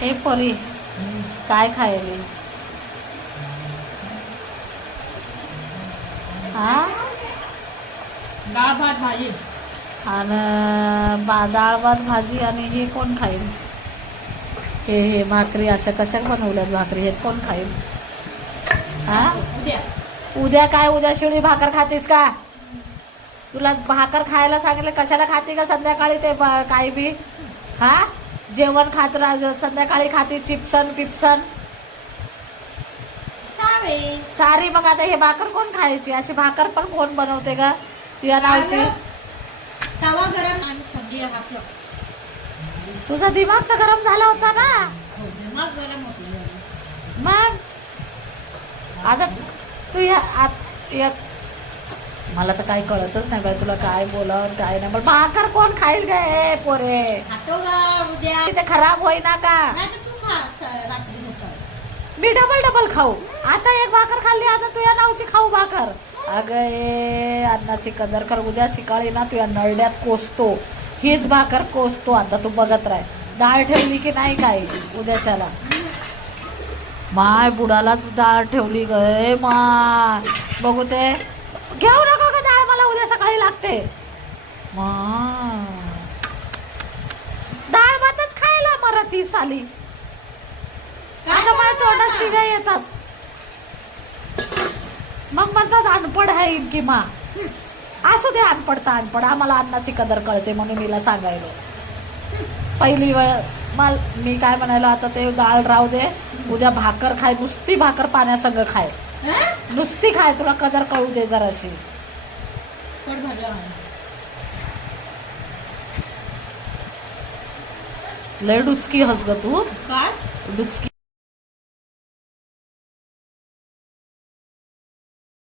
हे पोरी काय खायले? हा डाळ भात भाजी आणि डाळ भात भाजी. आणि हे कोण खाईल? हे भाकरी अशा कशा बनवल्यात भाकरी? हे कोण खाईल? हा उद्या उद्या काय? उद्या शिळी भाकर खातेस का? तुला भाकर खायला सांगितलं, कशाला खाते का संध्याकाळी ते काय बी? हा जेवण खात संध्याकाळी खाते चिप्सन पिप्सन सारी. मग आता हे भाकर कोण खायची? अशी भाकर पण कोण बनवते का तुझ्या नावची? तवा गरम आणि थंडी हापलं. तुझा दिमाग तर गरम झाला होता ना. दिमाग गरम होतं. मग आता तू मला तर काही कळतच नाही बाई, तुला काय बोलावं काय नाही. पण भाकर कोण खाईल गे पोरे? उद्या ते खराब होईना का? तू खा रात्री दुपार. मी डबल खाऊ. आता एक भाकर खाल्ली, आता तुझ्या नावची खाऊ भाकर? अगं ए अन्नाची कदर कर. उद्या शिकाळी ना तुझ्या नळड्यात कोसतो, हीच भाकर कोसतो. आता तू बघत राह. डाळ ठेवली की नाही काय उद्याच्याला? माय बुडालाच डाळ ठेवली गे माय. बघू ते घेऊ नका का डाळ, मला उद्या सकाळी लागते. डाळ भातच खायला मराठी साली. आता मला तोंडात शिव्या येतात. मग म्हणतात अनपड आहे इनकी माँ. असू दे अनपड तर अनपड, आम्हाला अन्नाची कदर कळते म्हणून हिला सांगायलो. पहिली वेळ मी काय म्हणायलो, आता ते डाळ राहू दे, उद्या भाकर खाय, नुसती भाकर पाण्यासंग खाय, नुसती खाय, तुला कदर कळू दे जराशी. लय डुचकी हस ग तू. काय डुचकी